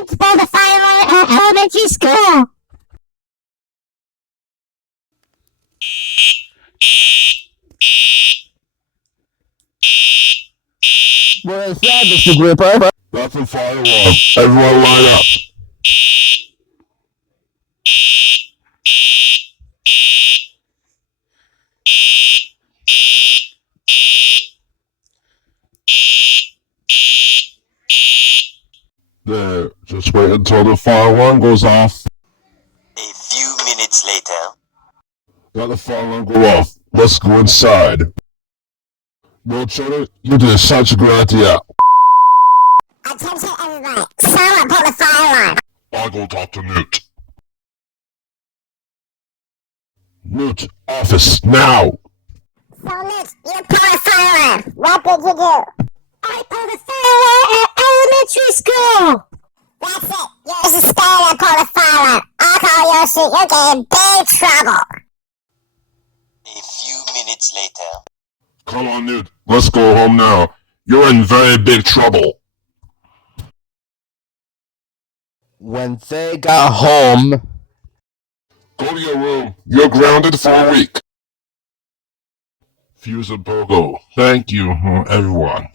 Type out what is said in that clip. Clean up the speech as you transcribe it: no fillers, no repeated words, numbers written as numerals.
late for the fire at elementary school. What is that, Mr. Gripper? That's the fire alarm. Everyone line up. There, just wait until the fire alarm goes off. A few minutes later. Let the fire alarm go off. Let's go inside. No, Cheddar, you did such a good idea. Attention everybody, someone pull the fire alarm. I'll go talk to Newt. Newt, office, now! So Newt, you pull the fire alarm. What did you do? I pulled the fire alarm at elementary school. That's it. You're suspended and pull the fire alarm. I'll call Yoshi. You'll get in big trouble. A few minutes later. Come on, Newt. Let's go home now. You're in very big trouble. When they got home, Go to your room. You're grounded for a week. Fuse a BOGO. Thank you, everyone.